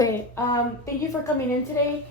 Okay. Thank you for coming in today.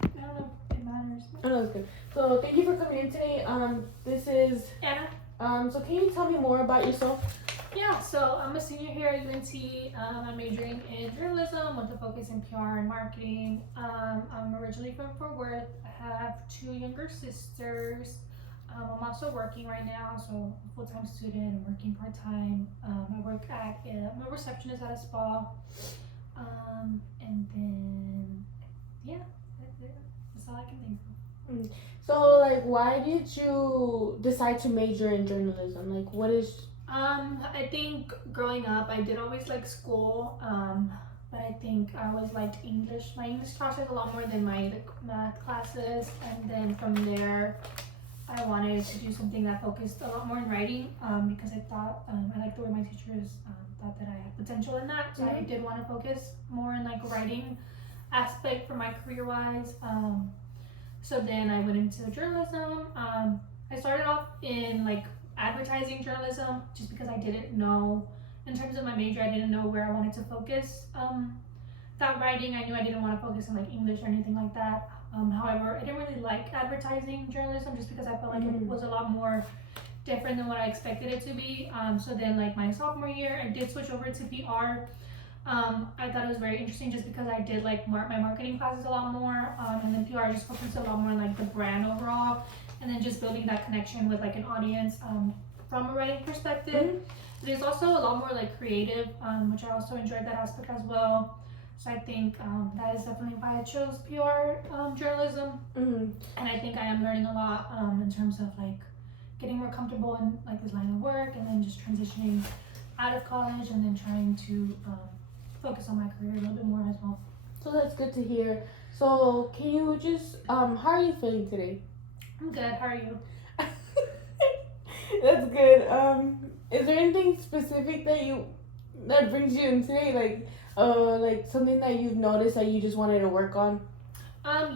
I don't know if it matters. Oh, no, that's good. So thank you for coming in today. This is Anna? So can you tell me more about yourself? Yeah, so I'm a senior here at UNT. I'm majoring in journalism with a focus in PR and marketing. I'm originally from Fort Worth. I have two younger sisters. I'm also working right now, so I'm a full-time student. I'm working part-time. I'm a receptionist at a spa. And then, yeah, that's all I can think of. So like, why did you decide to major in journalism? Like, what is? I think growing up, I did always like school. But I think I always liked English. My English classes a lot more than my math classes. And then from there, I wanted to do something that focused a lot more in writing. Because I thought I liked the way my teachers thought that I had potential in that. So I did want to focus more in like writing aspect for my career wise. So then I went into journalism. I started off in like advertising journalism just because I didn't know, in terms of my major, I didn't know where I wanted to focus that writing. I knew I didn't want to focus on like English or anything like that. However, I didn't really like advertising journalism just because I felt like it was a lot more different than what I expected it to be. So then like my sophomore year, I did switch over to PR. I thought it was very interesting just because I did like my marketing classes a lot more, and then PR just focused a lot more on like the brand overall, and then just building that connection with like an audience from a writing perspective. But it's also a lot more like creative, which I also enjoyed that aspect as well. So I think that is definitely why I chose PR journalism, and I think I am learning a lot in terms of like getting more comfortable in like this line of work, and then just transitioning out of college, and then trying to focus on my career a little bit more as well. So that's good to hear. So can you just how are you feeling today? I'm good. How are you? That's good. Is there anything specific that brings you in today? Like something that you've noticed that you just wanted to work on?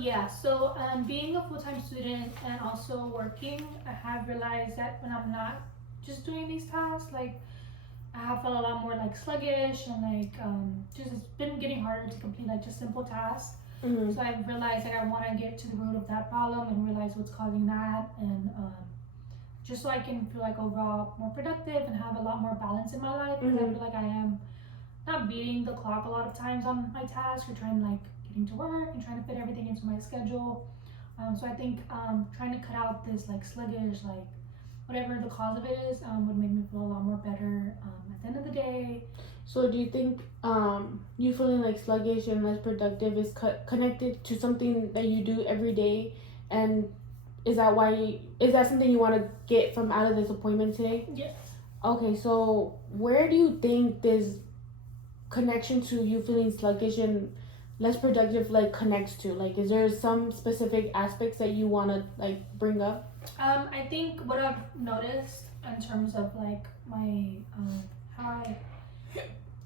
Yeah, so being a full-time student and also working, I have realized that when I'm not just doing these tasks, like I have felt a lot more like sluggish, and like just it's been getting harder to complete like just simple tasks. So I've realized that I want to get to the root of that problem and realize what's causing that, and just so I can feel like overall more productive and have a lot more balance in my life, because I feel like I am not beating the clock a lot of times on my tasks, or trying like getting to work and trying to fit everything into my schedule. So I think trying to cut out this like sluggish, like whatever the cause of it is, would make me feel a lot more better at the end of the day. So do you think you feeling like sluggish and less productive is connected to something that you do every day, and is that something you want to get from out of this appointment today? Yes. Okay, so where do you think this connection to you feeling sluggish and less productive like connects to? Like, is there some specific aspects that you want to like bring up? I think what I've noticed in terms of like my how I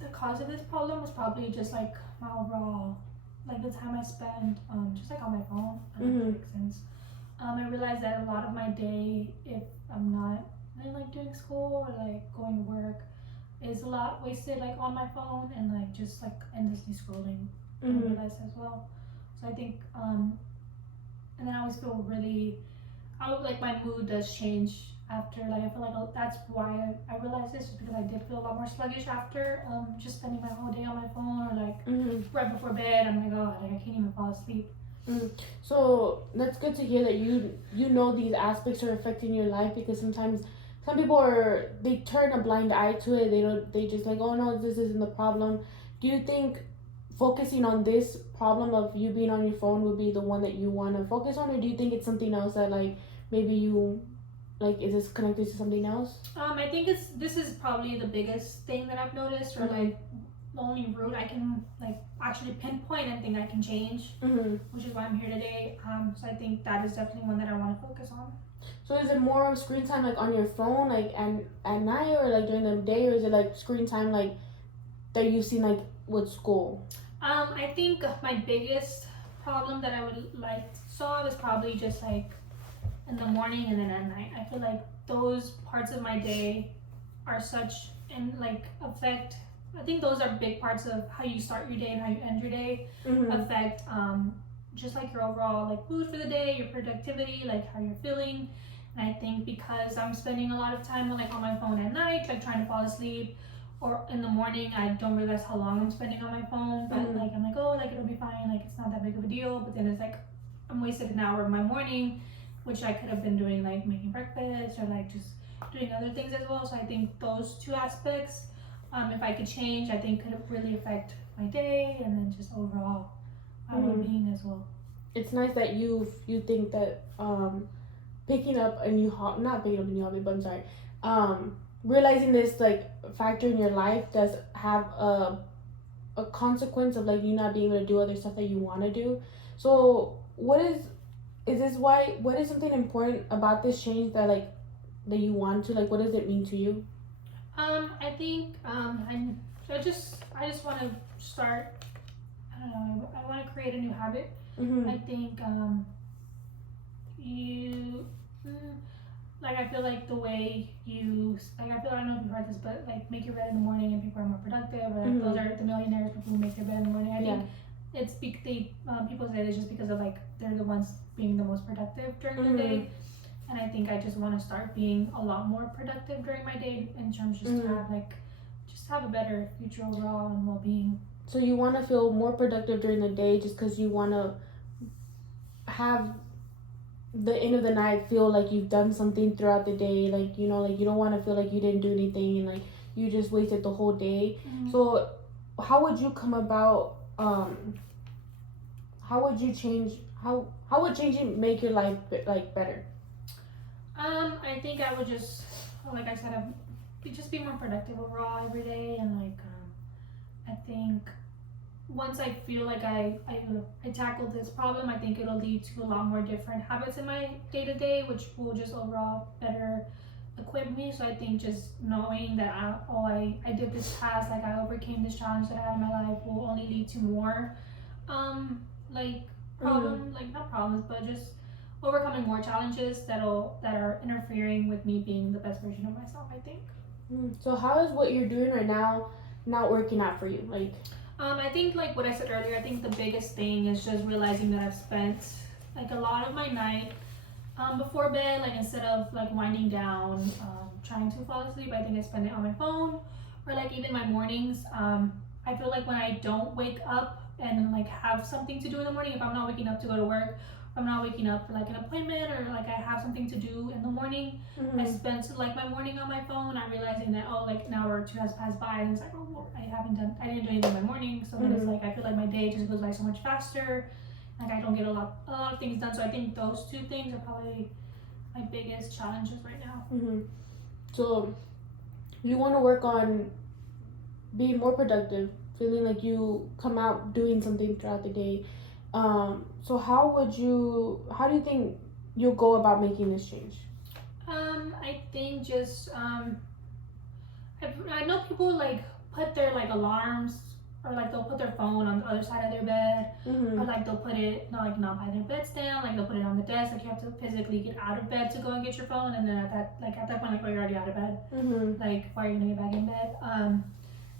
the cause of this problem is probably just like my overall, like the time I spend just like on my phone. I don't know if that makes sense. I realized that a lot of my day, if I'm not like doing school or like going to work, is a lot wasted like on my phone and like just like endlessly scrolling. I realized as well. So I think and then I always feel really, like my mood does change after, like I feel like that's why I realized this, just because I did feel a lot more sluggish after just spending my whole day on my phone, or like right before bed I'm like, oh, like I can't even fall asleep. So that's good to hear that you know these aspects are affecting your life, because sometimes some people they turn a blind eye to it. They just like, oh no, this isn't the problem. Do you think focusing on this problem of you being on your phone would be the one that you want to focus on, or do you think it's something else that like maybe you like, is this connected to something else? I think this is probably the biggest thing that I've noticed, or like the only route I can like actually pinpoint and think I can change, which is why I'm here today. So I think that is definitely one that I want to focus on. So is it more of screen time like on your phone like and at night, or like during the day, or is it like screen time like that you've seen like with school? I think my biggest problem that I would like saw was probably just like in the morning and then at night. I feel like those parts of my day are such and like affect I think those are big parts of how you start your day and how you end your day affect just like your overall like mood for the day, your productivity, like how you're feeling. And I think because I'm spending a lot of time on my phone at night, like trying to fall asleep, or in the morning, I don't realize how long I'm spending on my phone. But like I'm like, oh, like it'll be fine, like it's not that big of a deal. But then it's like I'm wasted an hour of my morning, which I could have been doing like making breakfast or like just doing other things as well. So I think those two aspects, if I could change, I think could really affect my day and then just overall my well-being as well. It's nice that you think that picking up a new hobby, not picking up a new hobby, but I'm sorry, realizing this like factor in your life does have a consequence of like you not being able to do other stuff that you want to do. So what what is something important about this change that like that you want to, like what does it mean to you? I think I just want to start. I don't know. I want to create a new habit. I think you like I feel like the way you like I don't know if you've heard this, but like make your bed in the morning and people are more productive. Or like those are the millionaires, people who make their bed in the morning. I think it's people say it's just because of like they're the ones being the most productive during the day. And I think I just want to start being a lot more productive during my day in terms just to have a better future overall and well-being. So you want to feel more productive during the day just because you want to have the end of the night feel like you've done something throughout the day, like you know, like you don't want to feel like you didn't do anything and like you just wasted the whole day. So how would you come about how would you change how would changing make your life like better? I think I would just, like I said, just be more productive overall every day, and like, I think once I feel like I tackled this problem, I think it'll lead to a lot more different habits in my day to day, which will just overall better equip me. So I think just knowing that I did this task, like I overcame this challenge that I had in my life, will only lead to more, like like not problems, but just overcoming more challenges that are interfering with me being the best version of myself, I think. So how is what you're doing right now not working out for you? Like I think like what I said earlier, I think the biggest thing is just realizing that I've spent like a lot of my night before bed, like instead of like winding down, trying to fall asleep, I think I spend it on my phone, or like even my mornings. I feel like when I don't wake up and like have something to do in the morning, if I'm not waking up to go to work, I'm not waking up for like an appointment, or like I have something to do in the morning, I spent like my morning on my phone. I'm realizing that like an hour or two has passed by, and it's like, oh well, I didn't do anything in my morning. So then it's like I feel like my day just goes by so much faster. Like I don't get a lot of things done. So I think those two things are probably my biggest challenges right now. So you want to work on being more productive, feeling like you come out doing something throughout the day. So how do you think you'll go about making this change? I think just I know people like put their like alarms, or like they'll put their phone on the other side of their bed, or like they'll put it not by their bedstand, like they'll put it on the desk, like you have to physically get out of bed to go and get your phone, and then at that point, like, oh, you're already out of bed, like why are you gonna get back in bed?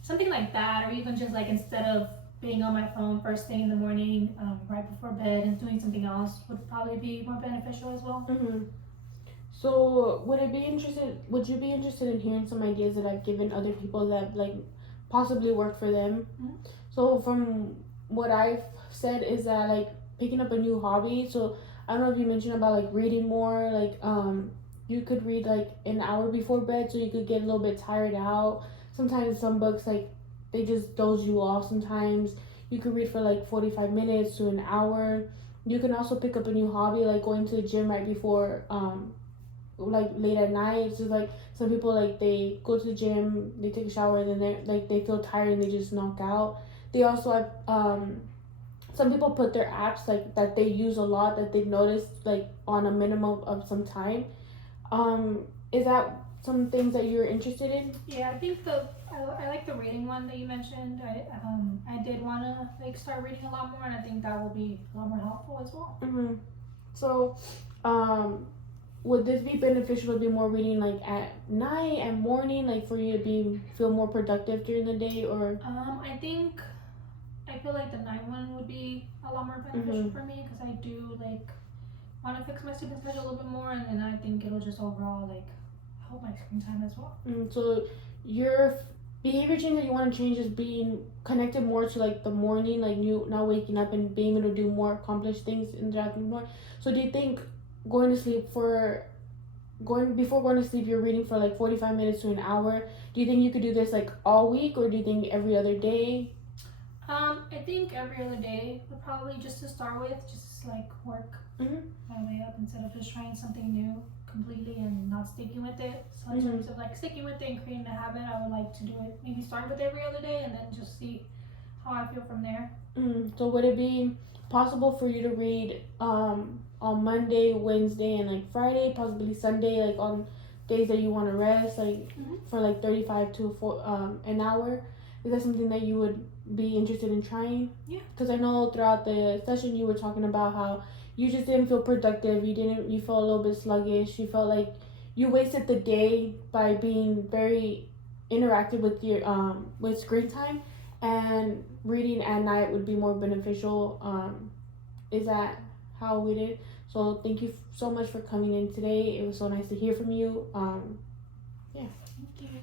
Something like that, or even just like instead of being on my phone first thing in the morning, right before bed, and doing something else would probably be more beneficial as well. So would you be interested in hearing some ideas that I've given other people that like possibly work for them? So from what I've said is that like picking up a new hobby. So I don't know if you mentioned about like reading more, like you could read like an hour before bed so you could get a little bit tired out. Sometimes some books like they just doze you off. Sometimes you could read for like 45 minutes to an hour. You can also pick up a new hobby like going to the gym right before like late at night. So like some people like they go to the gym, they take a shower, and then they feel tired and they just knock out. They also have some people put their apps like that they use a lot that they've noticed like on a minimum of some time. Is that some things that you're interested in? Yeah, I think I like the reading one that you mentioned. I did want to like start reading a lot more, and I think that will be a lot more helpful as well. So would this be beneficial to be more reading like at night and morning, like for you to feel more productive during the day, or? I think I feel like the night one would be a lot more beneficial for me because I do like want to fix my sleeping schedule a little bit more, and then I think it'll just overall like help my screen time as well. So your behavior change that you want to change is being connected more to like the morning, like you now waking up and being able to do more accomplished things in the afternoon more. So do you think going to sleep before going to sleep you're reading for like 45 minutes to an hour? Do you think you could do this like all week, or do you think every other day? I think every other day would probably just to start with, just like work my way up instead of just trying something new completely and not sticking with it. So in terms of like sticking with it and creating a habit, I would like to do it maybe start with every other day and then just see how I feel from there. So would it be possible for you to read on Monday, Wednesday, and like Friday, possibly Sunday, like on days that you want to rest, like for like 35 to an hour? Is that something that you would be interested in trying? Yeah. Because I know throughout the session you were talking about how you just didn't feel productive. You felt a little bit sluggish. You felt like you wasted the day by being very interactive with your with screen time, and reading at night would be more beneficial. Is that how we did? So thank you so much for coming in today. It was so nice to hear from you. Yeah. Thank you.